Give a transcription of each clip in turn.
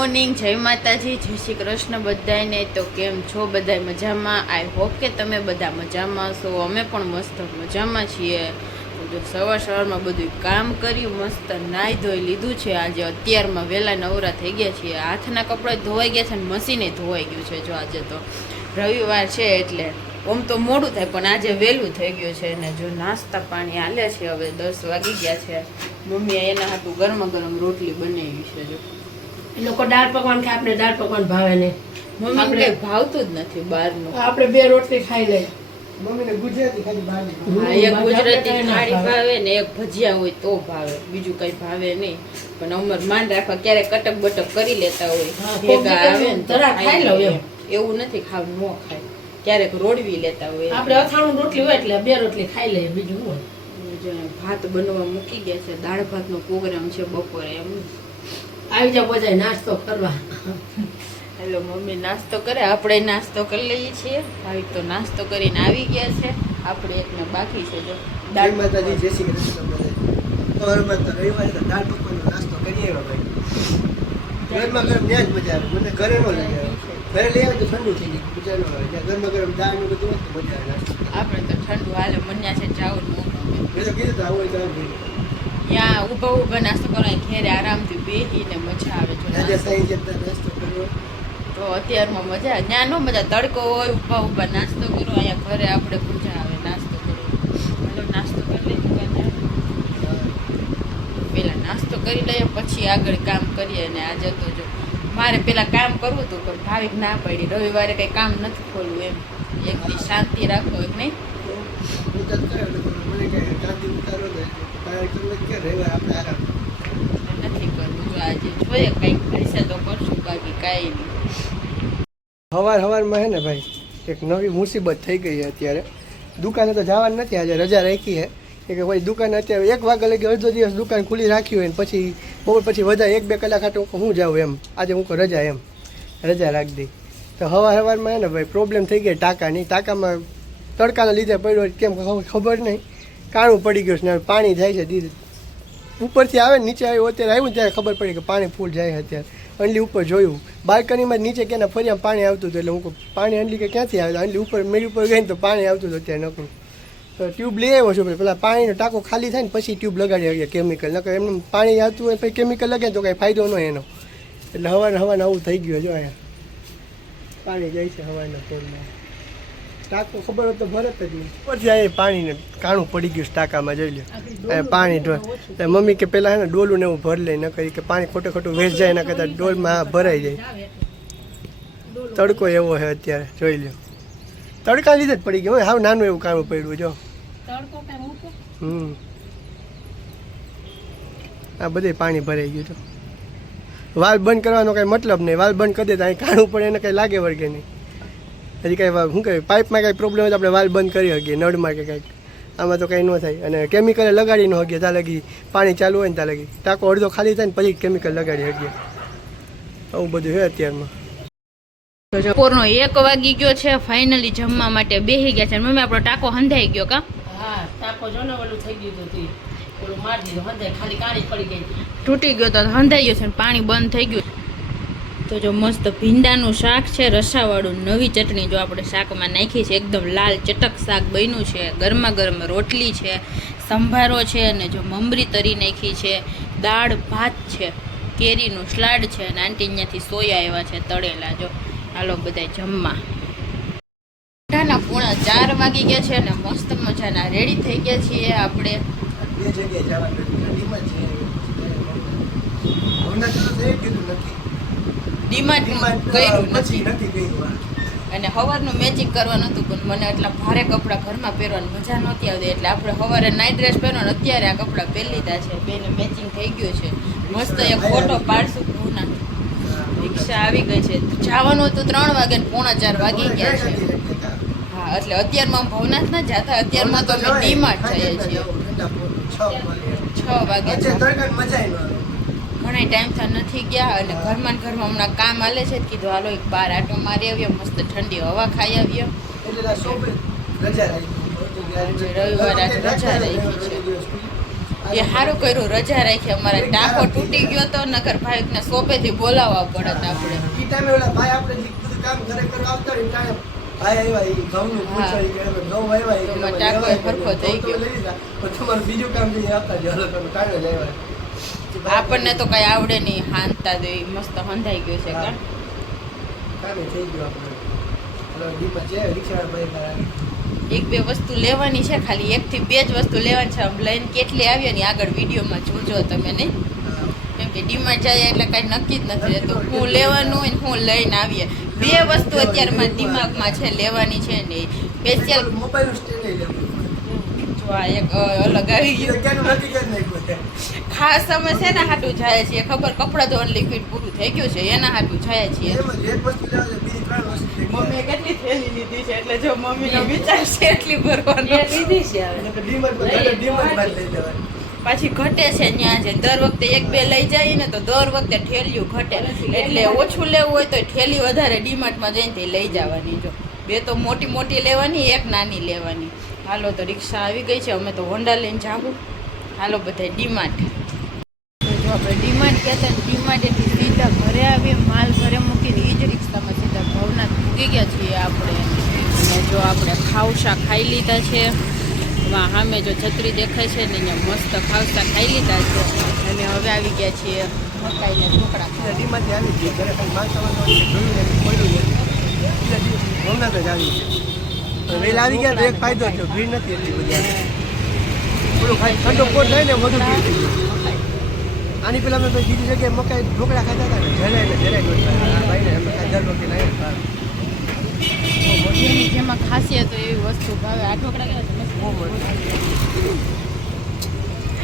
Morning, જય માતાજી, જય શ્રી કૃષ્ણ બધાને। તો કેમ છો બધા? મજામાં? આઈ હોપ કે તમે બધા મજામાં છો। અમે પણ મસ્ત મજામાં છીએ। તો સવારમાં બધું કામ કર્યું, મસ્ત નાહી ધોઈ લીધું છે। આજે અત્યારમાં વહેલા નવરા થઈ ગયા છીએ। હાથના કપડાં ધોવાઈ ગયા છે અને મશીને ધોવાઈ ગયું છે। જો આજે તો રવિવાર છે એટલે આમ તો મોડું થાય પણ આજે વહેલું થઈ ગયું છે। અને જો નાસ્તા પાણી હાલે છે, હવે 10 વાગી ગયા છે। મમ્મીએ એના હાટું ગરમા ગરમ રોટલી બનાવી છે। જો એ લોકો દાળ પકવાન ખાય, આપણે દાળ પકવાન ભાવે ને મમ્મીને કઈ ભાવતું જ નથી બહારનું। આપણે બે રોટલી ખાઈ લઈએ। મમ્મીને ગુજરાતી ખાલી ભાવે। હા, એક ગુજરાતી થાળી ભાવે ને એક ભજીયા હોય તો ભાવે, બીજું કઈ ભાવે નહીં। પણ અમર માન રાખવા ક્યારેક કટક બટક કરી લેતા હોય, ભેગા આવે ને તો ખાઈ લો એમ। એવું નથી ખાવ ન ખાય, ક્યારેક રોડવી લેતા હોય। આપણે અથાણું રોટલી હોય એટલે બે રોટલી ખાઈ લઈએ, બીજું હોય। ભાત બનવા મૂકી ગયા છે, દાળ ભાતનો પ્રોગ્રામ છે બપોરે। એમ આવી જાવ બધા નાસ્તો કરવા। હેલો, મમ્મી નાસ્તો કરે, આપણે નાસ્તો કરી લઈએ છીએ। ભાઈ તો નાસ્તો કરીને આવી ગયા છે, આપણે એકને બાકી છે। જો દાળ માતાજી, જય શ્રી કૃષ્ણ બધા। સવારમાં તો રવિવારે તો દાળ પકવાનો નાસ્તો કરી આવ્યા ભાઈ। ગરમા ગરમ ત્યાં જ મજા આવે, મને ઘરે ન લઈ આવે। ઘરે લઈ આવે તો ઠંડુ થઈ જાય, મજા ન આવે। ત્યાં ગરમા ગરમ દાળ ને બધું હોય તો મજા આવે નાસ્તો। આપણે તો ઠંડુ હાલે, મન્યા છે જાવું ન ગમે। મેં તો કીધું તો આવું હોય તો આવું જોઈએ। ત્યાં ઊભા ઊભા નાસ્તો કરવાનો, ઘેરે આરામથી બેસીને મજા આવે। જો રાજા સાંઈ જતા નાસ્તો કરવો તો અત્યારમાં મજા આવે, ત્યાં નો મજા, તડકો હોય, ઊભા ઊભા નાસ્તો કરો। અહીંયા ઘરે આપણે મજા આવે નાસ્તો કરો। હાલો નાસ્તો કરી લઈએ દુકાનદાર, પેલા નાસ્તો કરી લઈએ પછી આગળ કામ કરીએ। અને આજે તો જો મારે પેલા કામ કરવું હતું પણ ભાવિક ના પડી, રવિવારે કઈ કામ નથી ખોલવું એમ, એક દી શાંતિ રાખો એક નહીં। હું તો કરે એટલે મને કહે શાંતિ ઉતારો તો તારે કરવું જ કે રવિવાર આપણે આરામ નથી કરવું। જો આજે જોઈએ કંઈક હશે તો કરશું, બાકી કાંઈ નહીં। સવારમાં હે ને ભાઈ એક નવી મુસીબત થઈ ગઈ છે અત્યારે। દુકાને તો જવાનું નથી, આજે રજા રાખી છે કે ભાઈ દુકાને અત્યારે 1 વાગ્યા લગી અડધો દિવસ દુકાન ખુલ્લી રાખી હોય ને પછી બપોર પછી વધારે 1-2 કલાક હાટું હું જાઉં એમ, આજે હું રજા એમ રજા રાખી દઈ। તો સવારમાં હે ને ભાઈ પ્રોબ્લેમ થઈ ગઈ ટાંકાની। ટાંકામાં તડકાના લીધે પડ્યો કેમ ખબર નહીં, કાણું પડી ગયું છે ને પાણી જાય છે દીધ ઉપરથી આવે ને નીચે આવ્યું, અત્યારે આવ્યું ત્યારે ખબર પડી કે પાણી ફૂલ જાય છે। અત્યારે અંડલી ઉપર જોયું, બાલ્કનીમાં નીચે ક્યાંના ફરિયામાં પાણી આવતું હતું, એટલે હું પાણી અંડલી કે ક્યાંથી આવે, અંડલી ઉપર મેરી ઉપર ગઈ ને તો પાણી આવતું હતું અત્યારે નકરું। તો ટ્યુબ લઈ આવ્યો છું, પેલા પાણીનો ટાંકો ખાલી થાય ને પછી ટ્યુબ લગાડી આવીએ કેમિકલ, નકર એમને પાણી આવતું હોય પછી કેમિકલ લગાડે તો કાંઈ ફાયદો ન એનો। એટલે હવાને આવું થઈ ગયું। જો અહીંયા પાણી જાય છે હવાના ફોનમાં, ટાંકો ખબર હોય તો ભરત જ નહીં, પછી આ પાણીને કાણું પડી ગયું ટાંકામાં જોઈ લે પાણી ઢોળ। મમ્મી કે પેલા હે ને ડોલું ને એવું ભર લે, ન કરી કે પાણી ખોટું ખોટું વેચ જાય, એના કરતાં ડોલમાં ભરાઈ જાય। તડકો એવો છે અત્યારે જોઈ લો, તડકા લીધે જ પડી ગયું, હાવ નાનું એવું કાણું પડ્યું। જો આ બધે પાણી ભરાઈ ગયું। તો વાલ બંધ કરવાનો કાંઈ મતલબ નહીં, વાલ બંધ કરી દે તો અહીં કાણું પડે એને કંઈ લાગે વળગે નહીં। હજી કાંઈ શું કહેવાય પાઇપમાં કાંઈ પ્રોબ્લેમ હોય તો આપણે વાલ બંધ કરી શકીએ, નળમાં કે કાંઈક, આમાં તો કંઈ ન થાય। અને કેમિકલ લગાડી ન શકીએ, ત્યાં લગી પાણી ચાલુ હોય ને ત્યાં લગી ટાંકો અડધો ખાલી થાય ને પછી કેમિકલ લગાડી શકીએ। આવું બધું છે અત્યારમાં। બપોરનો 1 વાગી ગયો છે, ફાઇનલી જમવા માટે બેસી ગયા છે। મમ્મી આપણો ટાંકો હંધાઈ ગયો કા? હા, ટાંકો જો ને ઓલું થઈ ગયું હતું, ઓલું મારી દીધું, હંધાઈ ખાલી કાળી પડી ગઈ, તૂટી ગયો તો હંધાઈ ગયો છે ને પાણી બંધ થઈ ગયું। તો જો મસ્ત ભીંડાનું શાક છે, રસાવાળું, નવી ચટણી જો આપણે શાકમાં નાખી છે, એકદમ લાલ ચટક શાક બન્યું છે। ગરમા ગરમ રોટલી છે, સંભારો છે, અને જો મમરી તરી નાખી છે, દાળ ભાત છે, કેરીનું સ્લાડ છે, અને આંટી અહીંયાથી સોયા આવ્યા છે તળેલા। જો હાલો બધા જમવા। 4 વાગી ગયા છે અને મસ્ત મજાના રેડી થઈ ગયા છીએ આપણે। બે જગ્યાએ જવાનું ઠંડીમાં છે, હમણાં તો થઈ ગયું નથી, ડિમાન્ડ કર્યું નથી નથી ગયું। અને સવારનું મેચિંગ કરવાનું હતું પણ મને એટલા ભારે કપડાં ઘરમાં પહેરવાની મજા નહોતી આવતી, એટલે આપણે સવારે નાઇટ ડ્રેસ પહેરવાનું, અત્યારે આ કપડાં પહેરી લીધા છે, બેને મેચિંગ થઈ ગયું છે। મસ્ત એક ફોટો પાડશું ભૂના। રિક્ષા આવી ગઈ છે, જવાનું હતું 3 વાગે ને 3:45 વાગી ગયા છે। હા, એટલે અત્યારમાં ભવનાથ ના જતા, અત્યારમાં તો અમે ડીમાર્ટ જઈએ છીએ 6 વાગે। ઘણા ટાઈમથી નથી ગયા અને ઘરમાં હમણાં કામ હાલે છે, કીધું હાલો એક બહાર આટો મારી આવીએ, મસ્ત ઠંડી હવા ખાઈ આવીએ। રવિવાર આજે રજા રાખી છે, એ સારું કર્યું રજા રાખી. અમારા ટાંકો તૂટી ગયો તો નકર ભાઈ શોપેથી બોલાવવા પડત આપણે. ઈ ટાઈમે ઓલા ભાઈ આપણે જે બધું કામ ઘરે કરવા આવતા હોય, ઈ ટાઈમે ભાઈ આવ્યા, ઈ ઘઉંનું પૂછો, ઈ કે ઘઉં આવ્યા, ઈ કે તો ટાંકો લેવા સરખો થઈ ઘઉં તો ગયો. લઈ લીધા, પણ તમારું બીજું કામ જે આપતા જ હાલો તમે ટાણે જ આવ્યા. આપણને તો કઈ આવડે નહીં હાંધતા તો ઈ મસ્ત હંધાઈ ગયું છે કા. કામે થઈ ગયું આપણે. ઓલો દીપક છે રિક્ષાવાળા ભાઈ દ્વારા. એક બે વસ્તુ લેવાની છે, ખાલી 1 થી 2 જ વસ્તુ લેવાની છે. આમ લઈને કેટલી આવી ને આગળ વિડીયોમાં જોજો તમે નહીં. કેમ કે ડીમાર્ટ જાય એટલે કાંઈ નક્કી જ નથી રહેતું હું લેવાનું હોય ને હું લઈને આવીએ. 2 વસ્તુ અત્યારે મારા દિમાગમાં છે લેવાની છે ને સ્પેશિયલ. મોબાઈલનું સ્ટેન્ડ લઈ લેવું. જો આ એક અલગ આવી ગયું. ક્યાંનું નક્કી કરી નાખ્યું છે. ખાસ અમે છે ને હાટું જાય છીએ ખબર, કપડાં ધોવાનું લિક્વિડ પૂરું થઈ ગયું છે એના હાટું જાય છીએ. એમ જ એક વસ્તુ લેવા છે, બીજી 3 વસ્તુ લઈ મમ્મીએ કેટલી થેલી લીધી છે એટલે જો મમ્મીનો વિચાર છે એટલી ભરવાનો. લીધી છે હવે. લેવા. ડીમાર્ટમાં જ લઈ લેવાની. પાછી ઘટે છે ત્યાં છે દર વખતે 1-2 લઈ જાય ને તો દર વખતે ઠેલિયું ઘટે એટલે ઓછું લેવું હોય તો ઠેલી વધારે ડીમાર્ટમાં જઈને તે લઈ જવાની. જો 2 તો મોટી મોટી લેવાની, 1 નાની લેવાની. હાલો તો રિક્ષા આવી ગઈ છે, અમે તો હોન્ડા લઈને જાવું. હાલો બધા ડીમાર્ટ. જો આપણે ડીમાર્ટ કહેતા ને ડીમાર્ટેથી સીધા ઘરે આવીએ, માલ ઘરે મૂકીને એ જ રિક્ષામાં સીધા ભવનાથ મૂકી ગયા છીએ આપણે. અને જો આપણે ખાવસા ખાઈ લીધા છે. સામે જો છત્રી દેખાય છે ને અહીંયા મસ્ત ખાવસા ખાઈ લીધા છે. અને હવે આવી ગયા છીએ મકાઈને ઢોકળા ખાવા. ડીમાંથી આવી ગઈ ઘરે ખાલી માલ સામાન જોયું ને પડ્યું છે. ભવનાથ જ આવી છે. વેલા આવી ગયા તો એક ફાયદો થયો, ભીડ નથી એટલી બધી. થોડું ખાઈ ઠંડો કોટ થાય ને વધુ ભીડ થઈ ગઈ. આની પેલા મેં બીજી જગ્યાએ મકાઈ ઢોકળા ખાતા હતા ને જરાય નહોતા. આ ભાઈને અમે દર વખતે લાવીએ ભાવે. જેમાં ખાસિયત હોય એવી વસ્તુ ભાવે. આ ઢોકળા કેવા છે મસ્ત. બહુ મસ્ત.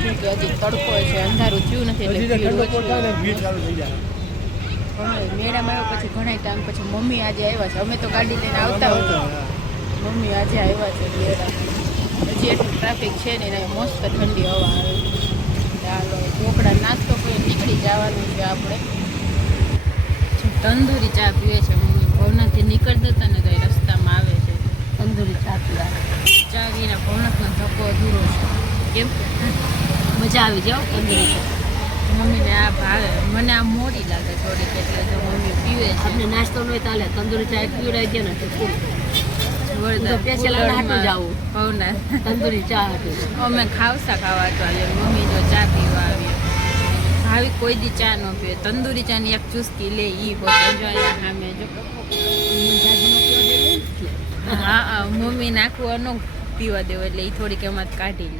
કેમ કે હજી તડકો છે, અંધારું થયું નથી હજી એટલે તો ઠંડો ભીડ કોટ થાય ને ઓછી. ભીડ ચાલુ થઈ જાય. મેળામાં આવ્યા પછી ઘણા ટાઈમ પછી મમ્મી આજે આવ્યા છે. અમે તો ગાડી લઈને આવતા હતા, મમ્મી આજે આવ્યા છે મેળા. હજી એટલું ટ્રાફિક છે ને એને મસ્ત ઠંડી હવા આવે. ચાલો ઢોકળા નાસ્તો કરી નીકળી જવાનું છે આપણે. તંદૂરી ચા પીવે છે મમ્મી. ભવનાથથી નીકળતા હતા ને તો એ રસ્તામાં આવે છે તંદૂરી ચા પીવા. ચા વિના ભવનાથનો ધક્કો અધૂરો છે. કેમ મજા આવી જાવ તંદુરી ચા. મમ્મીને આ ભાવે, મને આ મોડી લાગે થોડીક એટલે જો મમ્મી પીવે છે. આપણે નાસ્તો નહીં ચાલે, તંદુરી ચા પીવડાવી દે ને તો ફૂલ. વરદાન સ્પેશિયલ હાટું જાવું ભવનાથ. તંદુરી ચા હતી. અમે ખાવસા ખાવા તો આવ્યો, મમ્મી જો ચા પીવા આવી. ભાવી કોઈ દી ચા ન પીવે, તંદૂરી ચાની એક ચુસ્કી લે ઈ હોતા જો અહીંયા સામે જો. હા મમ્મી નાખવું ન પીવા દેવો એટલે એ થોડીક એમાં જ કાઢી લે.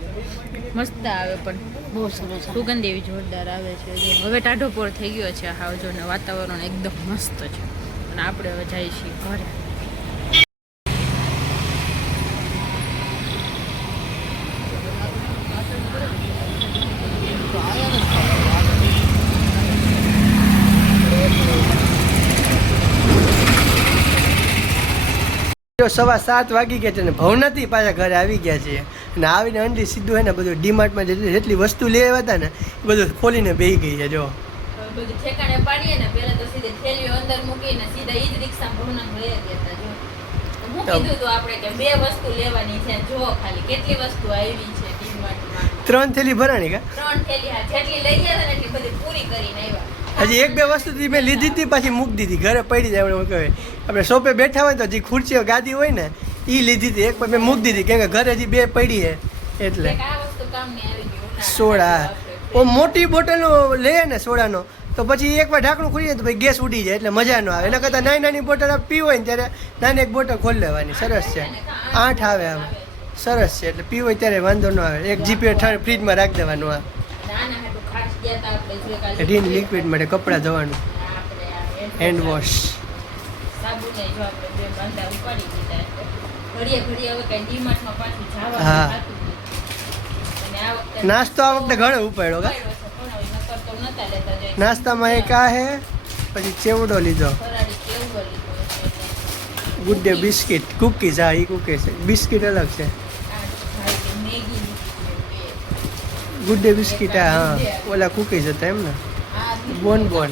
મસ્ત આવે પણ બહુ સરસ. સુગંધ એવી જોરદાર આવે છે. જો હવે ટાઢો પોર થઈ ગયો છે હાવ જો ને વાતાવરણ એકદમ મસ્ત છે. અને આપણે હવે જઈએ છીએ ઘરે. જો 7:15 વાગી ગયા છે ને ભવનાથથી પાછા ઘરે આવી ગયા છે. અને આવીને અંડી સીધું હે ને બધું ડીમાર્ટમાં જેટલી વસ્તુ લેવા હતા ને એ બધું ખોલીને બેસી ગઈ છે. જો બધું ઠેકાણે પાડીએ ને પહેલા તો સીધે થેલીઓ અંદર મૂકીને સીધા ઈ જ રિક્ષા ભવનાથ લઈ ગયા હતા. જો હું કીધું તો આપણે કે 2 વસ્તુ લેવાની છે. જો ખાલી કેટલી વસ્તુ આવી છે ડીમાર્ટમાં. 3 થેલી ભરાણી કા 3 થેલી હા જેટલી લઈ ગયા હતા ને એટલી બધી પૂરી કરીને આવ્યા. હજી 1-2 વસ્તુ મેં લીધી હતી પાછી મૂકી દીધી ઘરે પડી જાય. આપણે કહેવાય આપણે શોપે બેઠા હોય તો જે ખુરશીઓ ગાદી હોય ને એ લીધી હતી, એક મેં મૂકી દીધી કેમ કે ઘરે હજી 2 પડી છે એટલે. એક આ વસ્તુ કામની આવી ગઈ. સોડા ઓ મોટી બોટલો લે ને સોડાનો તો પછી એકવાર ઢાંકણું ખુલી જાય તો પછી ગેસ ઉડી જાય એટલે મજા ન આવે. એના કરતાં નાની બોટલ પીવો હોય ને ત્યારે નાની એક બોટલ ખોલી લેવાની. સરસ છે, 8 આવે આમ સરસ છે એટલે પીવો હોય ત્યારે વાંધો ન આવે. એક જીપે ફ્રીજમાં રાખી દેવાનું. આ નાના હાટુ ખાસ ગયા હતા આપણે જે કાલે રીન લિક્વિડ માટે કપડાં ધોવાનું, હેન્ડ વોશ. સાબુને જો આપણે બે બાંધા ઉપાડી દીધા એટલે ઘડીએ ઘડીએ હવે કઈ ડીમાર્ટમાં પાછું જવાનું હા. થતું નથી. અને આ વખતે નાસ્તો આ વખતે ઘણો ઉપાડ્યો કા. ઉપાડ્યો છે, પણ હવે નકર તો નતા લેતા જાય. નાસ્તામાં એક આ હે, પછી ચેવડો લીધો, ફરાળી કેવું લીધું છે એટલે ગુડ ડે બિસ્કિટ, કુકીઝ. હા એ કુકીઝ છે, બિસ્કિટ અલગ છે. આ ભાઈ કે મેગી લીધી છે. Good day biscuit. હા ઓલા કુકીઝ હતા એમ ને. આ બોન બોન,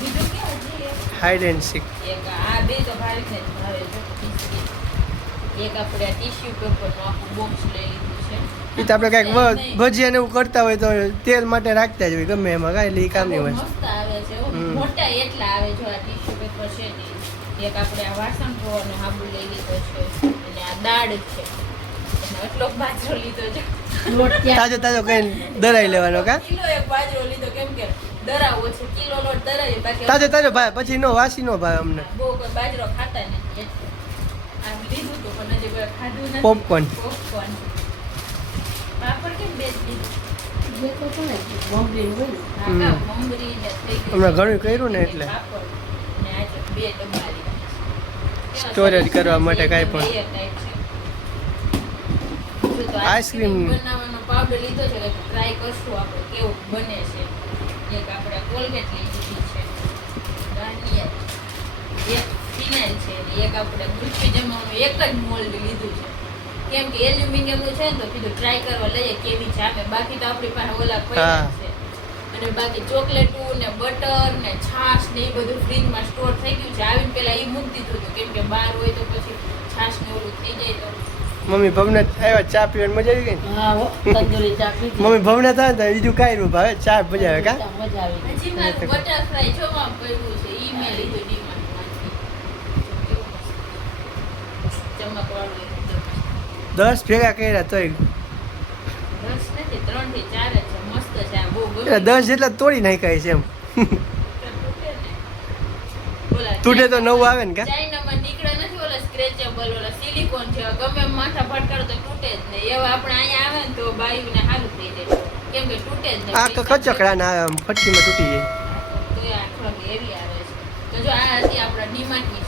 બીજું કેવું છે? Hide and seek. એક આ બે તો ભારે છે ભાવે જો બિસ્કિટ. એક આપણે ટીશ્યુ પેપરનું આખું બોક્સ લઈ લીધું છે. એ તો આપણે કાંઈક ભજીયા ને એવું કરતા હોય તો તેલ માટે રાખતા જ હોય ગમે એમાં કાંઈ એટલે એ કામની વસ્તુ. મસ્ત આવે છે હો. મોટા એટલા આવે જો આ ટીશ્યુ પેપર છે ને. એક આપણે આ વાસણ ધોવાનો હાબુ લઈ લીધો છે અને આ દાળ છે અને એટલો બાજરો લીધો છે લોટ ત્યાં તાજો તાજો કઈ દરાઈ લેવાનો કા કિલો એક બાજરો લીધો કેમ કે દરાવો છે કિલો લોટ દરાવી બાકી તાજો તાજો ભાઈ પછી નો વાસી નો ભાઈ અમને બહુ કોઈ બાજરો ખાતા નથી એટલે. આમ લીધું તો પણ હજી કોઈ ખાધું નથી. પોપકોર્ન પોપકોર્ન પાપડ કેમ બે જ લીધું? જે તો કોને મમરી હોય ને હા, કાં મમરી ને થઈ ગઈ. હમણાં ઘણું કર્યું ને એટલે. પાપડ ને આજે બે ડબ્બા લીધા છે. Storage કરવા માટે કાંઈ પણ. બે type છે. જો તો આઈસ્ક્રીમ. બનાવવાનો પાવડર લીધો છે એટલે ટ્રાય કરશું આપણે કેવું બને છે. એક આપણે કોલગેટ લઈ લીધી છે ગાર્નિયર, એક ફિનાઇલ છે અને એક આપણે ગુલફી જમાવાનું એક જ મોલ્ડ લીધું છે કેમ કે એલ્યુમિનિયમનું છે ને તો કીધું ટ્રાય કરવા લઈએ કેવી જામે બાકી તો આપણી પાસે ઓલા પડ્યા છે અને બાકી ચોકલેટું ને બટર ને છાશ ને એ બધું ફ્રીજમાં સ્ટોર થઈ ગયું છે આવીને પેલા એ મૂકી દીધું હતું કેમ કે બહાર હોય તો પછી છાશ ને ઓલું થઈ જાય તો મમ્મી ભવનાથ આવ્યા ચા પીવાની મજા આવી ગઈ ને? હા હો તંદૂરી ચા પીધી મમ્મી ભવનાથ આવે ને તો બીજું કાંઈ રૂપ ભાવે ચા મજા આવે કા મજા આવી હજી મારું બટરફ્લાય જોવા પડ્યું છે ઈ મેં લીધું ડીમાર્ટમાંથી ચમકવાળું એકદમ 10 ભેગા કર્યા તોય 10 નથી 3 થી 4 જ છે મસ્ત છે આ બહુ ગમે એટલે 10 જેટલા તોડી નાખ્યા છે એમ તૂટે તો નવું આવે ને કા ચાઇનામાં નીકળે નથી ઓલા સ્ક્રેચેબલ ઓલા સિલિકોન છે ગમે એમ માથા ફટકારો તો તૂટે જ નહીં એવા આપણે અહીંયા આવે ને તો બાયુને હાલું થઈ જાય કેમ કે તૂટે જ નહીં આ ખચકડા ના આવે આમ ફટકીમાં તૂટી જાય તો એ આખો એવી આવે છે તો જો આ હતી આપણા ડીમાર્ટની